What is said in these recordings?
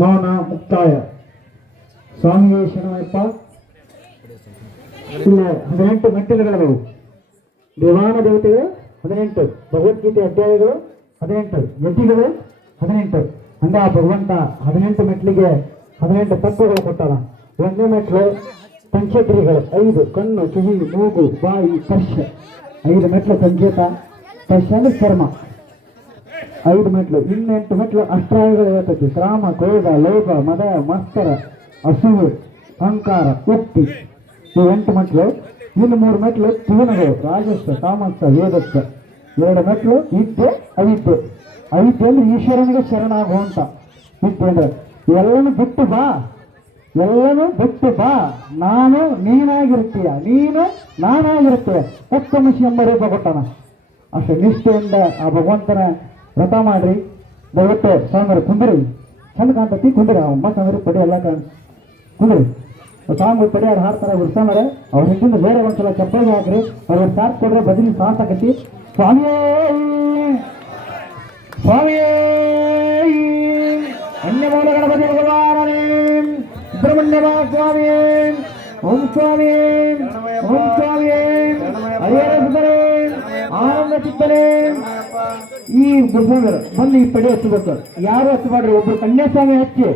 ಮೌನ ಮುಕ್ತಾಯ. ಸ್ವಾಮಿಯೇ ಶರಣಪ್ಪ. ಇಲ್ಲ 18 ಮೆಟ್ಟಿಲುಗಳವು. ದೇವಾನ ದೇವತೆಗಳು 18, ಭಗವದ್ಗೀತೆ ಅಧ್ಯಾಯಗಳು 18, ಯತಿಗಳು 18. ಅಂದ ಭಗವಂತ 18 ಮೆಟ್ಲಿಗೆ 18 ತತ್ವಗಳು ಕೊಟ್ಟಾನ. 1ನೇ ಮೆಟ್ಲು ಪಂಚಕ್ರಿಯೆಗಳು 5, ಕಣ್ಣು, ಕಿವಿ, ಮೂಗು, ಬಾಯಿ, ಸ್ಪರ್ಶ. 5 ಮೆಟ್ಲು ಸಂಕೇತ. ಸ್ಪರ್ಶ ಅಂದ್ರೆ ಚರ್ಮ. 5 ಮೆಟ್ಲು. 8 ಮೆಟ್ಲು ಅಷ್ಟಾಯಗಳು ಇರತೈತಿ. ಕ್ರಾಮ, ಕ್ರೋಧ, ಲೋಭ, ಮದ, ಮತ್ಸರ, ಅಸೂಯೆ, ಅಹಂಕಾರ, ಉಕ್ತಿ. ಇವು 8 ಮೆಟ್ಲು. ಇನ್ನು 3 ಮೆಟ್ಲು ತ್ರಿಗುಣಗಳು. ರಾಜಸ್ವ, ತಾಮಸ, ವೇದಸ್ವ. 2 ಮೆಟ್ಲು ವಿದ್ಯೆ, ಅವಿದ್ಯೆ. ಅವಿದ್ಯೆ ಅಂದ್ರೆ ಈಶ್ವರನಿಗೆ ಶರಣಾಗುವಂತ. ವಿದ್ಯೆ ಅಂದ್ರೆ ಎಲ್ಲನೂ ಬಿಟ್ಟು ಬಾ, ಎಲ್ಲನೂ ಬಿಟ್ಟು ಬಾ. ನಾನು ನೀನಾಗಿರ್ತೀಯ, ನೀನು ನಾನಾಗಿರ್ತೀಯ. ತತ್ವಮಸಿ ಎಂಬ ರೂಪ ಕೊಟ್ಟಾನ. ಅಷ್ಟು ನಿಷ್ಠೆಯಿಂದ ಆ ಭಗವಂತನ ವ್ರತ ಮಾಡ್ರಿ. ದಯವಿಟ್ಟು ಸ್ವಾಮಿ ಕುಂದ್ರಿ. ಚಂದ ಕಾಣ್ತತಿ, ಕುಂದ್ರಿ. ಮಕ್ಕಂದ್ರೆ ಪಡಿ ಎಲ್ಲ ಕುಂದ್ರಿ. ಸ್ವಾಮಿ ಪಡಿಯಾರು ಹಾಡ್ತಾರೆ ಉರ್ಸಾಮರೆ. ಅವ್ರ ಹಿಂದಿಂದ ಬೇರೆ ಒಂದ್ಸಲ ಚಪ್ಪಲಿಗೆ ಹಾಕ್ರಿ. ಅವ್ರ ಸಾಥ್ ಕೊಡ್ರೆ ಬದಲಿ ಸಾಕಾಕತಿ. ಸ್ವಾಮಿಯೇ ಸ್ವಾಮಿಯೇ ಅನ್ಯಮೂಲ ಗಣಪತಿ ಭಗವಾನೇ ಸುಬ್ರಹ್ಮಣ್ಯಮ ಸ್ವಾಮಿಯೇ. ಓಂ ಸ್ವಾಮಿಯೇ, ಓಂ ಸ್ವಾಮಿಯೇ. ಹರಿಹರ ಸುತರೇ, ಆನಂದ ಚಿತ್ತರೇ. ಈ ಗುರುಸ್ವಾಮಿಗಳು ಬಂದು ಈ ಪಡಿ ಹಚ್ಚಬೇಕು. ಯಾರು ಹಚ್ಚಬಾಡ್ರಿ. ಒಬ್ರು ಕನ್ಯಾಸ್ವಾಮಿ ಹಚ್ಚಿ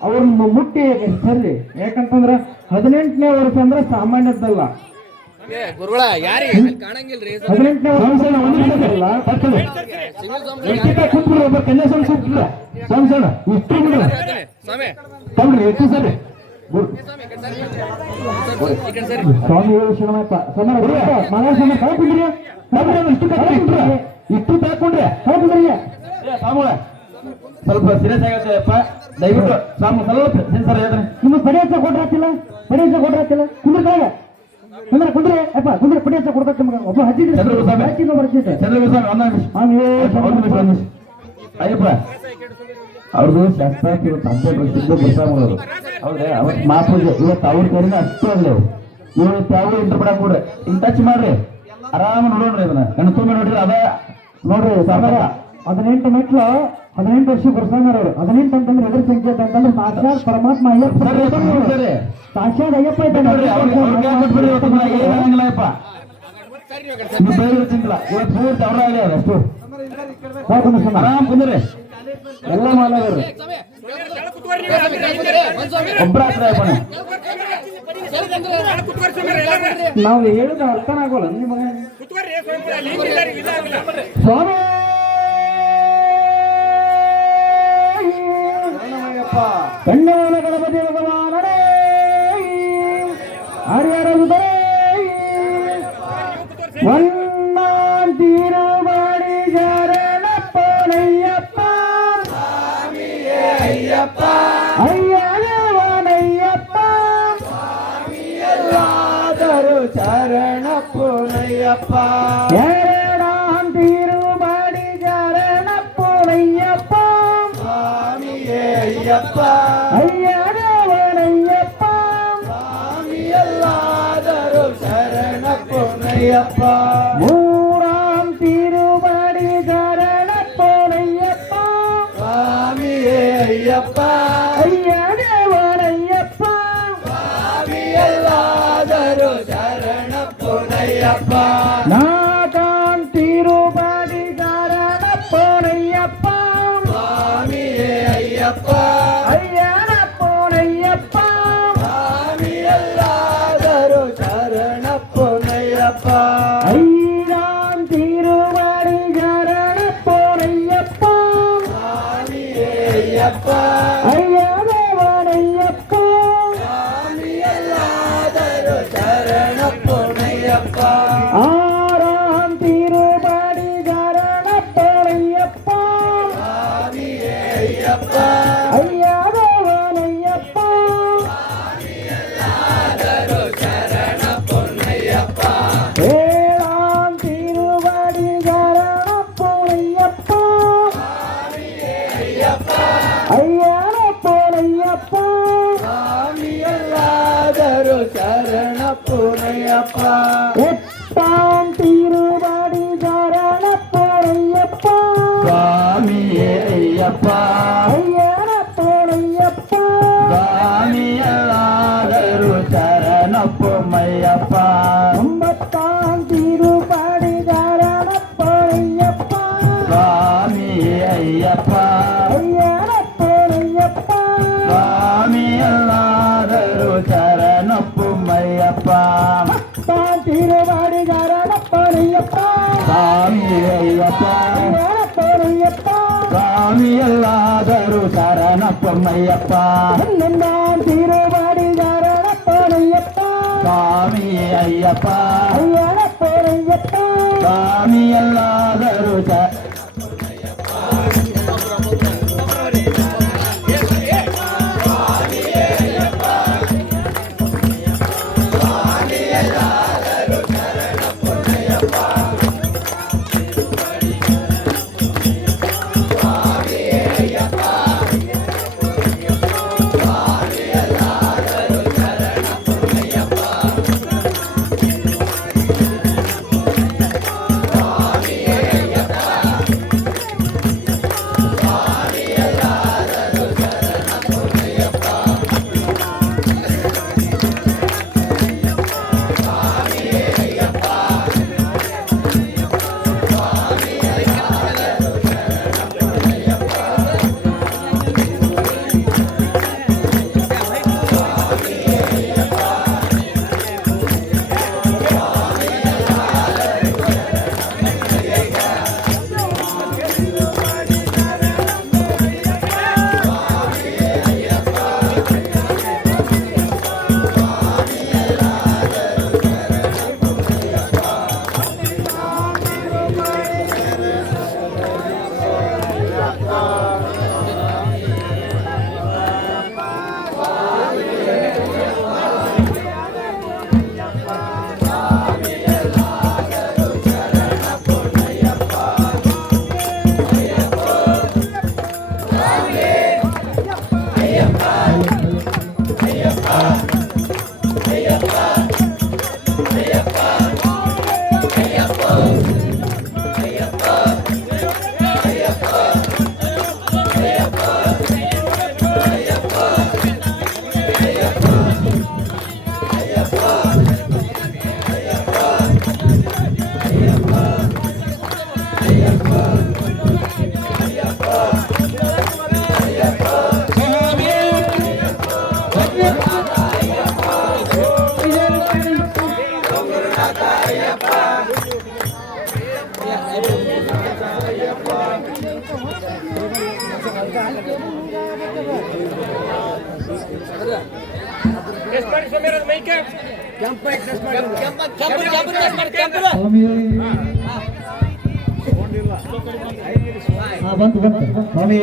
ಅವ್ರನ್ನ ಮುಟ್ಟಿ ಸರಿ. ಯಾಕಂತಂದ್ರ 18ನೇ ವರ್ಷ ಅಂದ್ರೆ ಸಾಮಾನ್ಯದ್ದಲ್ಲ. 18ನೇ ವರ್ಷ ಒಬ್ಬ ಕನ್ಯಾಸ್ವಾಮಿ ಕೂತ್ಬಿಡ್ರ. ಇಷ್ಟು ಬಿಡ್ರ ತಮ್ರಿ ಎಷ್ಟು ಸರಿ ಸ್ವಾಮಿ ಶರಣಪ್ಪ. ಮಗಳ ಸಮಯ ಕಳ್ಕೊಂಡ್ರಿ. ಇಷ್ಟು ತಾಕೊಂಡ್ರೆ ಕಳ್ಕೊಂಡ್ರಿ. ಸ್ವಾಮಿಗಳ ಸ್ವಲ್ಪ ಸೀರಿಯಸ್ ಆಗತ್ತಪ್ಪ. ದಯವಿಟ್ಟು ಸ್ವಾಮಿ ಸ್ವಲ್ಪ ಸೆನ್ಸರ್ ಹೇಳ್ತಾರೆ. ನಿಮಗೆ ಪಡಿಯಚ್ಚ ಕೊಡ್ರಾತಿಲ್ಲ, ಪಡಿಯಚ್ಚ ಕೊಡ್ರಾತಿಲ್ಲ. ಕುಂದ್ರ ಕಾಗ ಕುಂದ್ರ ಕುಂದ್ರೆ ಅಪ್ಪ ಕುಂದ್ರ ಪಡಿಯಚ್ಚ ಕೊಡ್ಬೇಕು. ನಿಮ್ಗೆ ಒಬ್ಬ ಹಚ್ಚಿದ್ರೆ ಬರ್ತಿದ್ದೆ. ಅಯ್ಯಪ್ಪ ಅವ್ರದ್ದು ಶಾಸ್ತ್ರ ಇವತ್ತು 18 ವರ್ಷದ ಗುರುಸ್ವಾಮಿಗಳು. ಹೌದೇ? ಅವತ್ತು ಮಾಪೂಜೆ ಇವತ್ತು ಅವ್ರ ಕೈಲಿಂದ ಅಷ್ಟು ಅಲ್ಲೇ ಇವತ್ತು ಯಾವ್ದು ಇಂಟರ್ ಬಿಡಕ್ ಕೊಡ್ರಿ. ಹಿಂಗ್ ಟಚ್ ಮಾಡ್ರಿ, ಆರಾಮ ನೋಡೋಣ್ರಿ. ಇದನ್ನ ಕಣ್ಣು ತುಂಬ ನೋಡ್ರಿ. ಅದ ನೋಡ್ರಿ ಸಾಗರ 18 ಮೆಟ್ಲು 18 ವರ್ಷ ಗುರುಸ್ವಾಮಿಯವರು. 18 ಅಂತಂದ್ರೆ ಎದುರು ಸಂಕೇತ ಅಂತಂದ್ರೆ ಸಾಕ್ಷಾತ್ ಪರಮಾತ್ಮ ಅಯ್ಯಪ್ಪ. ಸಾಕ್ಷಾತ್ ಅಯ್ಯಪ್ಪ ಇದ್ದಾನೆ. ಇವತ್ತು ಪೂರ್ತಿ ಅವ್ರಾಗಲಿ ಅಷ್ಟು ಆರಾಮ್ ಕುಂದ್ರಿ. ಎಲ್ಲ ಮಾಲಗರು ಒಬ್ಬರ ನಾವು ಹೇಳುದು ಅರ್ಥನ ಆಗೋಲ್ಲ ನಿಮಗೆ. ಸ್ವಾಮಿ ಕಣ್ಣವನ ಗಣಪತಿ ಭಗವಾನರೇ ಹರಿಹರ ಸುತರೇ ತಿರುಬಾಡಿ ಶರಣಪ್ಪನಯ್ಯಪ್ಪ. ಅಯ್ಯಪ್ಪ ಅಯ್ಯನಯ್ಯಪ್ಪ ಎಲ್ಲಾದರೂ ಶರಣಪ್ಪನಯ್ಯಪ್ಪ. ಎರಡಾಂ ತಿರುಬಾಡಿ ಶರಣಪ್ಪನಯ್ಯಪ್ಪ. ಸ್ವಾಮಿಯೇ ಅಯ್ಯಪ್ಪ ಅಯ್ಯನಯ್ಯಪ್ಪ ಸ್ವಾಮಿ ಎಲ್ಲಾದರೂ ಶರಣಪ್ಪನಯ್ಯಪ್ಪ. ಮೂರಾಂ ತಿರುಬಾಡಿ ಶರಣಪ್ಪನಯ್ಯಪ್ಪ. ಸ್ವಾಮಿಯೇ ಅಯ್ಯಪ್ಪ ಅಯ್ಯನಯ್ಯಪ್ಪ ಸ್ವಾಮಿ ಎಲ್ಲಾದರೂ ಶರಣಪ್ಪನಯ್ಯಪ್ಪ. ನಾಲ್ಕಾಂ ತಿರುಬಾಡಿ ಶರಣಪ್ಪನಯ್ಯಪ್ಪ. ಸ್ವಾಮಿಯೇ ಅಯ್ಯಪ್ಪ ಅಯ್ಯನಪ್ಪನಯ್ಯಪ್ಪ ಸ್ವಾಮಿ ಎಲ್ಲಾದರೂ ಶರಣಪ್ಪನಯ್ಯಪ್ಪ. ಐದಾಂ ತಿರುಬಾಡಿ ಶರಣಪ್ಪನಯ್ಯಪ್ಪ. ಸ್ವಾಮಿಯೇ ಅಯ್ಯಪ್ಪ ಅಯ್ಯನಯ್ಯಪ್ಪ ಸ್ವಾಮಿ ಎಲ್ಲಾದರೂ ಶರಣಪ್ಪನಯ್ಯಪ್ಪ. ಆರಾಂ ತಿರುಬಾಡಿ ಶರಣಪ್ಪನಯ್ಯಪ್ಪ. ಸ್ವಾಮಿಯೇ ಅಯ್ಯಪ್ಪ ಅಯ್ಯನಯ್ಯಪ್ಪ ಸ್ವಾಮಿ ಎಲ್ಲಾದರೂ ಶರಣಪ್ಪನಯ್ಯಪ್ಪ. ಏಳಾಂ ತಿರುಬಾಡಿ ಶರಣಪ್ಪನಯ್ಯಪ್ಪ. ಸ್ವಾಮಿಯೇ ಅಯ್ಯಪ್ಪ ಅಯ್ಯನಪ್ಪನಯ್ಯಪ್ಪ ಸ್ವಾಮಿ ಎಲ್ಲಾದರೂ ಶರಣಪ್ಪನಯ್ಯಪ್ಪ. ಎಟ್ಟಾಂ ತಿರುಬಾಡಿ ಶರಣಪ್ಪನಯ್ಯಪ್ಪ. ಸ್ವಾಮಿಯೇ ಅಯ್ಯಪ್ಪ ಅಯ್ಯನಪ್ಪನಯ್ಯಪ್ಪ ಪೋರಯ್ಯಪ್ಪ ಸ್ವಾಮಿ ಅಯ್ಯಪ್ಪ ಪೋರಯ್ಯಪ್ಪ ಸ್ವಾಮಿ ಎಲ್ಲಾದರೂ ಶರಣಪ್ಪಮ್ಮಯ್ಯಪ್ಪ ನನ್ನ ತೀರು ಮಾಡಿದಾರಣ ಪೋರಯ್ಯಪ್ಪ ಸ್ವಾಮಿ ಅಯ್ಯಪ್ಪ ಅಯ್ಯಣ ಪೋರಯ್ಯಪ್ಪ ಸ್ವಾಮಿ ಎಲ್ಲಾದರೂ ಬಂತು ಸ್ವಾಮಿ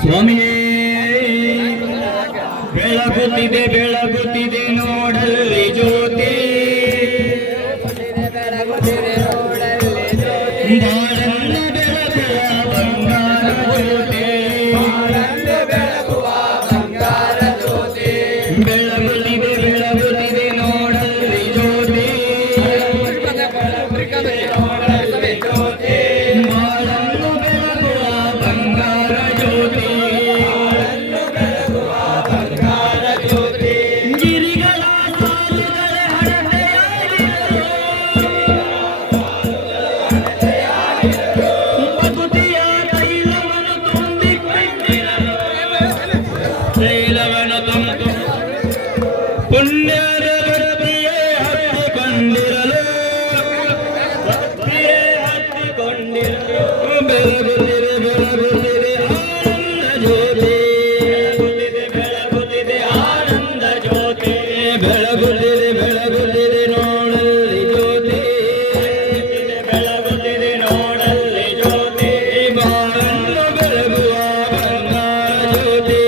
ಸ್ವಾಮಿಯೇ ಬೆಳಗುತ್ತಿದೆ ಬೆಳಗುತ್ತಿದೆ ನೋಡಲ್ಲಿ ಜ್ಯೋತಿ ಬಾಳನ್ನ ಬೆಳಗುವ ಬಂಗಾರ ಜ್ಯೋತಿ ಬೆಳಗುತ್ತಿದೆ ಬೆಳಗುತ್ತಿದೆ ನೋಡಲ್ಲಿ ಜ್ಯೋತಿ ಬಾಳನ್ನು ಬೆಳಗುವ ಬಂಗಾರ ಜ್ಯೋತಿ ಗಿರಿಗಳ ಸಾಲುಗಳ ಹಣತೆಯಾಗಿರಲು ಭಕುತಿಯ ತೈಲವನ್ನು ತುಂಬಿ ಪುಣ್ಯರ ಭಕ್ತಿಯೇ ಹತ್ತಿಕೊಂಡಿರಲು ಬೆಳಗುತ್ತಿದೆ ಬೆಳಗುತ್ತಿದೆ ಆನಂದ ಜ್ಯೋತಿ ಬೆಳಗುತ್ತಿದೆ ಬೆಳಗುತ್ತಿದೆ ನೋಡಲ್ಲಿ ಜ್ಯೋತಿ ಬೆಳಗುತ್ತಿದೆ ನೋಡಲ್ಲಿ ಜ್ಯೋತಿ ಬಾಳನ್ನು ಬೆಳಗುವ ಬಂಗಾರ ಜ್ಯೋತಿ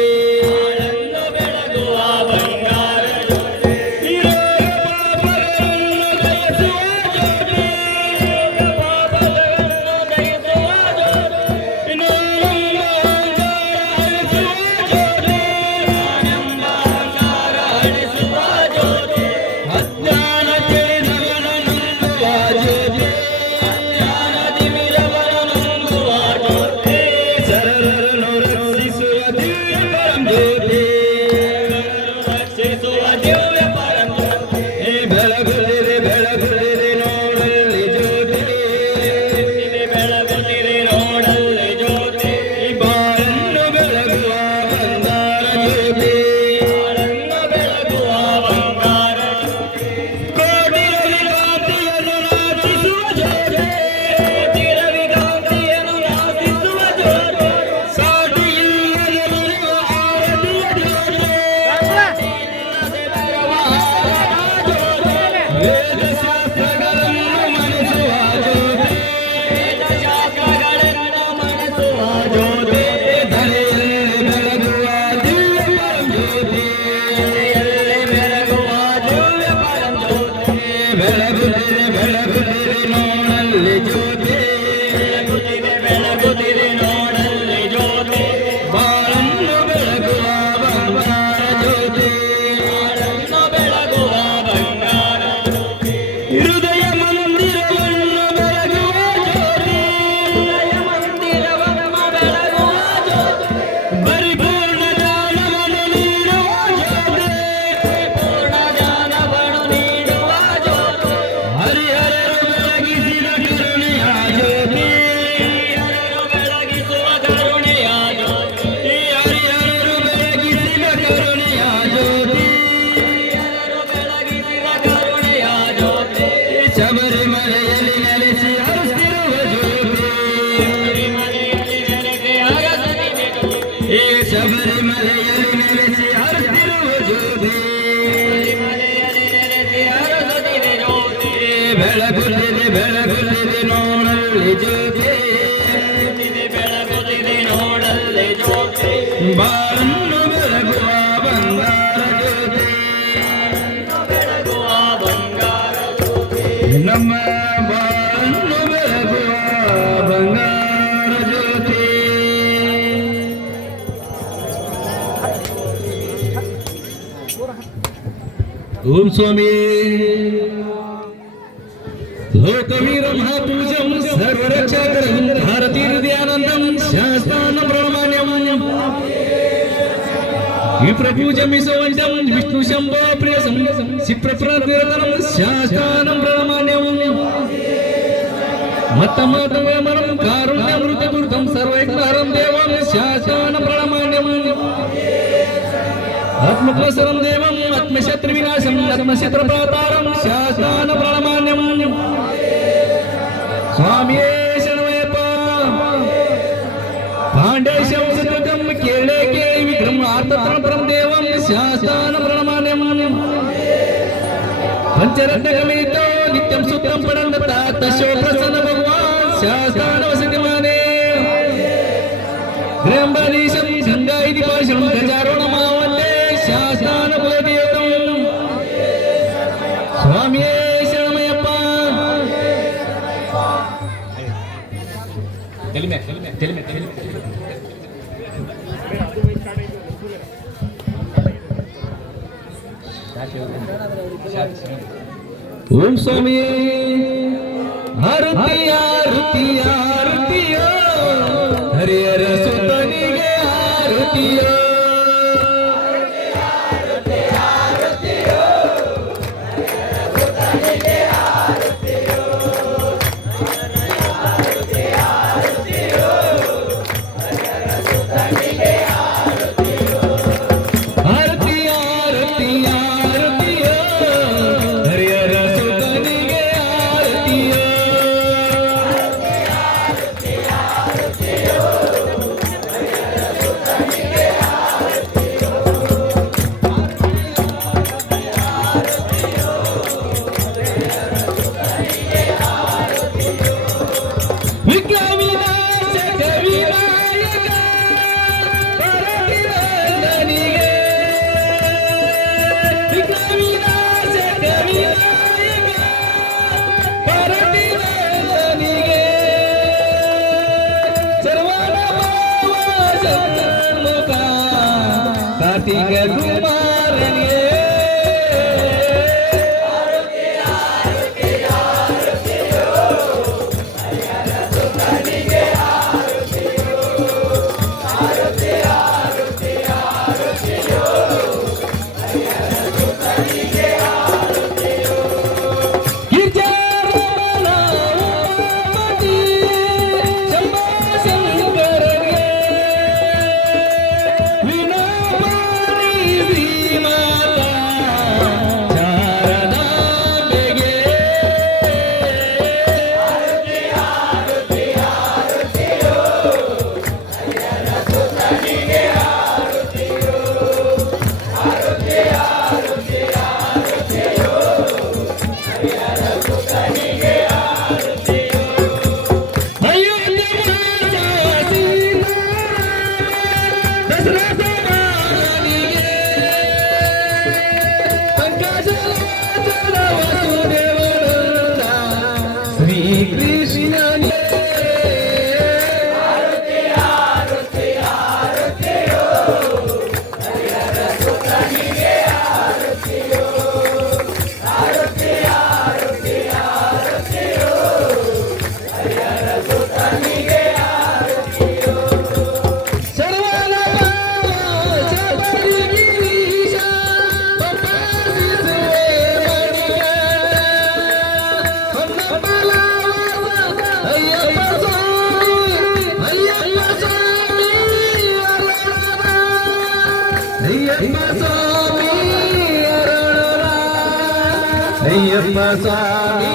ಓಂ ಸ್ವಾಮಿ ಲೋಕವೀರ ಮಹಾಪೂಜಂ ಸರ್ವರಕ್ಷಕರಂ ಭಾರತೀ ಹೃದಯಾನಂದಂ ಶಾಸ್ತಾನಂ ಪ್ರಣಮಾನ್ಯಂ ವಿಪ್ರಪೂಜಮಿಸುವಂತಂ ವಿಷ್ಣು ಶಂಭೋ ಪ್ರಿಯಸಂ ಶಿಪ್ರಪ್ರತಿರತನಂ ಶಾಸ್ತಾನಂ ಪ್ರಣಮಾನ್ಯಂ ಮತ್ತಮತಮರಂ ಕಾರುಣ್ಯಮೃತದುರ್ಗಂ ಸರ್ವೈಕ್ತಾರಂ ದೇವಂ ಶಾಸ್ತಾನಂ ಪ್ರಣಮಾನ್ಯಂ ಆತ್ಮಕ್ಲೇಶರಂ ದೇವಂ ಆತ್ಮಶತ್ರು ವಿನಾಶಂ ಆತ್ಮಶತ್ರು ಪ್ರತಾರಂ ಶಾಸ್ತಾನ ಪ್ರಣಮಾನ್ಯಂ ಸ್ವಾಮಿಯೇ ಶರಣಮಯ್ಯಪ್ಪ ಪಾಂಡೇಶಂ ಸುತಂ ಕೇಳೆ ಕೇಳಿ ವಿಕ್ರಮ ಆರ್ತತ್ರಂ ದೇವಂ ಶಾಸ್ತಾನ ಪ್ರಣಮಾನ್ಯಂ ಪಂಚರತ್ನಗಮಿತೋ ನಿತ್ಯಂ ಸುತಂ ಪಡಂದತ ತಶೋ ಪ್ರಸನ್ನ ಭಗವಾನ್ ಶಾಸ್ತಾನ ವಸತಿ ಮಾನೇ ಗ್ರಂಬಲೀಶಂ ಸಂಗಾಯಿತಿ ಪಾಶಂ ಗಜಾರೋಣ ಮಾವಂದೇ ಶಾಸ್ತಾನ ಬೋಧಿಯತಂ ಸ್ವಾಮಿಯೇ ಶರಣಮಯ್ಯಪ್ಪ ಓಂ ಸ್ವಾಮಿಯೇ ಆರತಿ ಆರತಿ ಆರತಿಯೋ ಹರಿಹರ ಸುತನಿಗೆ ಆರತಿಯೋ ಕಾರ್ತಿಕ ಕುಮಾರನಿಗೆ ಅಯ್ಯಪ್ಪ ಸ್ವಾಮಿ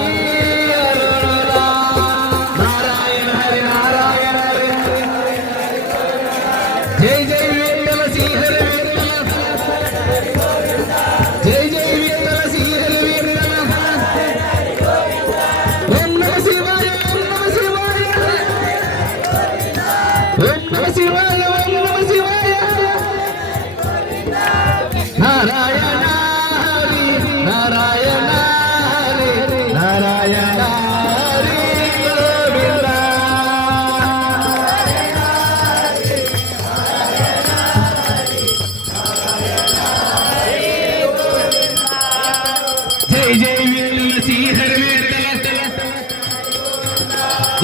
ನಾರಾಯಣ ಹರಿ ನಾರಾಯಣ ಹರಿ ಜೈ ಜೈ ವಿಠಲ ಶ್ರೀ ಹರಿ ವಿಠಲ ಜೈ ಜೈ ವಿಠಲ ಶ್ರೀ ಹರಿ ವಿಠಲ ಓಂ ನಮಃ ಶಿವಾಯ ಓಂ ನಮಃ ಶಿವಾಯ ಓಂ ನಮಃ ಶಿವಾಯ ಓಂ ನಮಃ ಶಿವಾಯ ನಾರಾಯಣ ಹರಿ ನಾರಾಯಣ ನಾರಾಯಣ ಹರಿ ಗೋವಿಂದ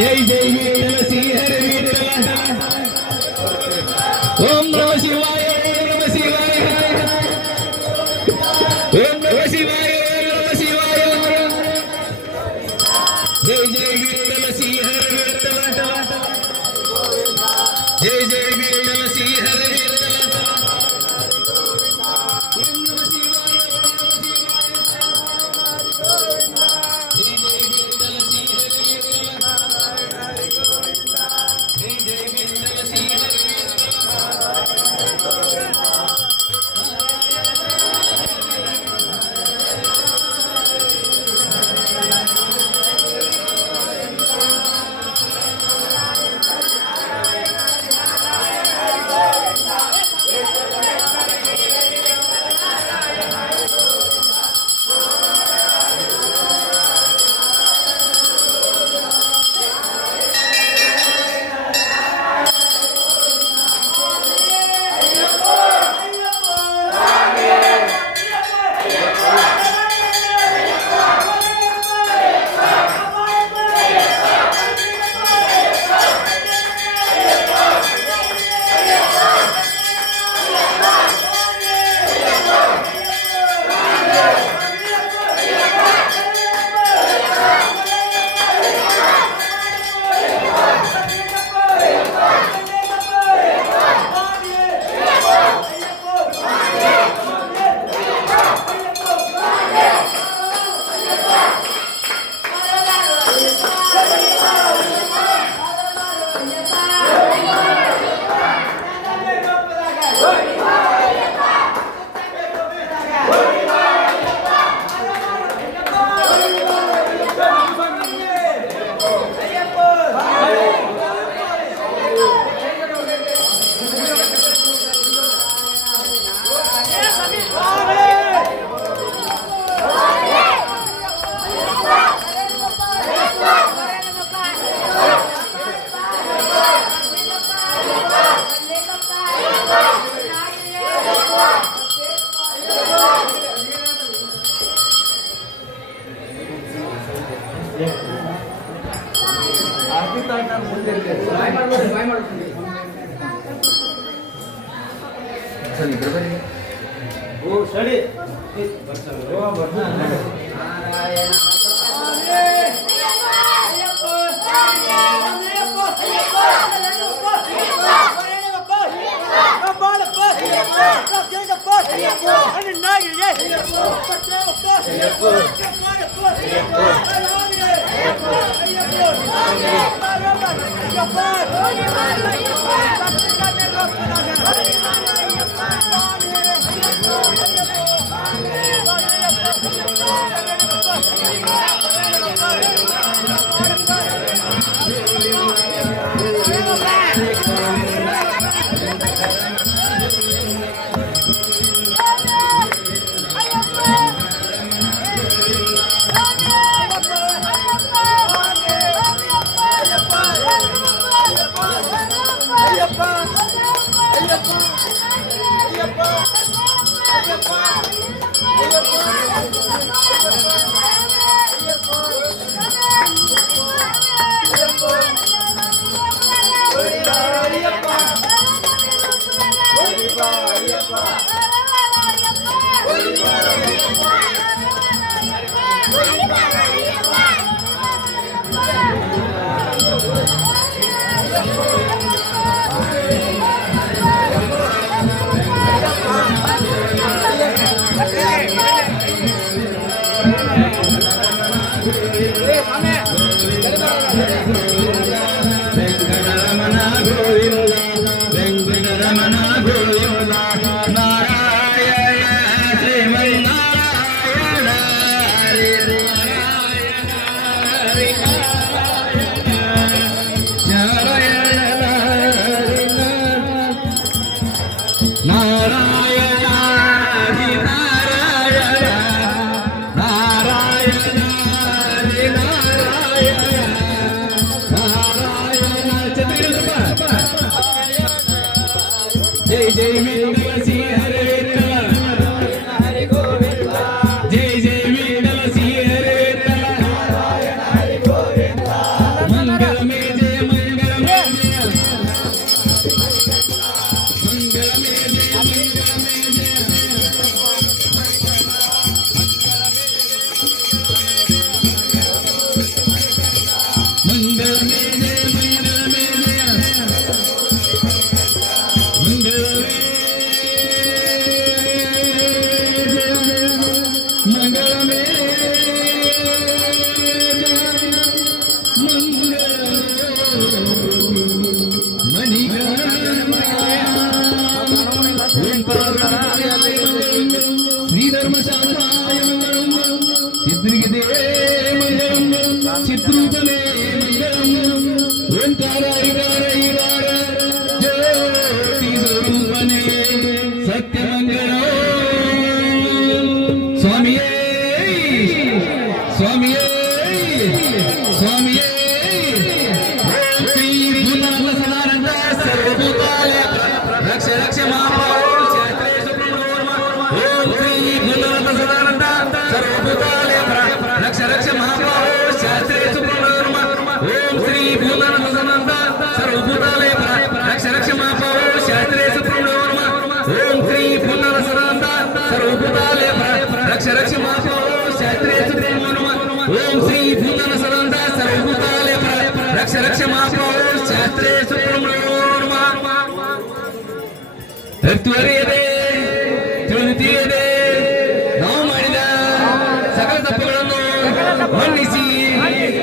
जय जय विठ्ठल श्री हरे विठ्ठल ओम नमः शिवाय ओम नमः शिवाय ओम नमः शिवाय ओम नमः शिवाय जय जय विठ्ठल श्री हरे विठ्ठल जय जय विठ्ठल श्री हरे विठ्ठल ओम नमः शिवाय जय जय विठ्ठल श्री हरे विठ्ठल जय जय विठ्ठल श्री हरे ಸ್ವಾಮಿಯೇ ಸ್ವಾಮಿಯೇ ಸ್ವಾಮಿಯೇ ಓಂ ಶ್ರೀ ಭೂತನಾಥ ಸದಾನಂದ ಸರ್ವಭೂತಾಯ ರಕ್ಷ ರಕ್ಷ ಮಹಾಪ್ರಭು ಕ್ಷೇತ್ರೇ ಸುಬ್ರಹ್ಮಣ್ಯ ಓಂ ಶ್ರೀ ಭೂತನಾಥ ಸದಾನಂದ ಸರ್ವಭೂತಾಯ ರಕ್ಷ ರಕ್ಷ ಮಹಾಪ್ರಭು ಕ್ಷೇತ್ರೇ ಸುಬ್ರಹ್ಮಣ್ಯ ಓಂ ಶ್ರೀ ಭೂತನಾಥ ಸದಾನಂದ ಸರ್ವಭೂತಾಯ ರಕ್ಷ ರಕ್ಷ ಮಹಾಪ್ರಭು ಕ್ಷೇತ್ರೇ ಸುಬ್ರಹ್ಮಣ್ಯ ಓಂ ಶ್ರೀ ಭೂತನಾಥ ಸದಾನಂದ ಸರ್ವಭೂತಾಯ ರಕ್ಷ ರಕ್ಷ ಮಹಾಪ್ರಭು ಕ್ಷೇತ್ರೇ ಸುಬ್ರಹ್ಮಣ್ಯ ಓಂ ಶ್ರೀ ಭೂತನಾಥ ಸದಾನಂದ ಸರ್ವಭೂತಾಯ ರಕ್ಷ ರಕ್ಷ ಮಹಾಪ್ರಭು ಕ್ಷೇತ್ರೇ ಸುಬ್ರಹ್ಮಣ್ಯ ಅರಿಯದೆ ತಿಳಿದು ತಿಳಿಯದೆ ನಾವು ಮಾಡಿದ ಸಕಲ ತಪ್ಪುಗಳನ್ನು ಮನ್ನಿಸಿ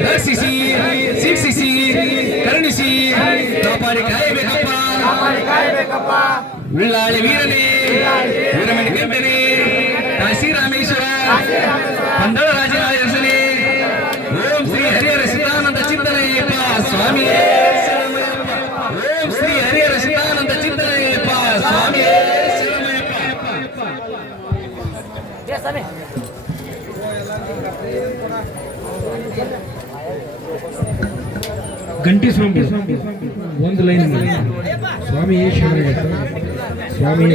ರಕ್ಷಿಸಿ ಶಿಕ್ಷಿಸಿ ಕರುಣಿಸಿ ಕಾಪಾಡಿ ಕಾಯಬೇಕಪ್ಪ ಉಳ್ಳಾಳಿ ವೀರನೇ ವೀರಮಣಿ ಗಂಟನೆ ಕಾಶಿ ರಾಮೇಶ್ವರ ಪಂದಳ ರಾಜರಾಜನೇ ಓಂ ಶ್ರೀ ಹರಿಹರ ಸಿದ್ಧಾನಂದ ಚಿತ್ತನಯ್ಯಪ್ಪ ಸ್ವಾಮಿಯೇ ಓಂ ಶ್ರೀ ಹರಿಹರ ಸಿದ್ಧಾನಂದ ಚಿತ್ತನಯ್ಯಪ್ಪ ಸ್ವಾಮಿಯೇ ಗಂಟಿ ಸ್ವಾಮಿ ಒಂದು ಲೈನ್ ಸ್ವಾಮಿ ಶರಣ ಸ್ವಾಮಿ